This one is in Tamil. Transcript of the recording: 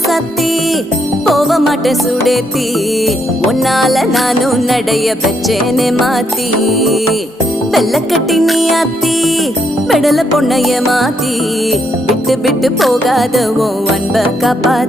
சத்தி போக மாட்டேன் சுடேத்தி உன்னால நானும் நடைய பெச்சேனே மாத்தி வெள்ளக்கட்டி நீ ஆத்தி பெடல பொண்ணைய மாத்தி விட்டு விட்டு போகாத உன் அன்ப காப்பாத்தி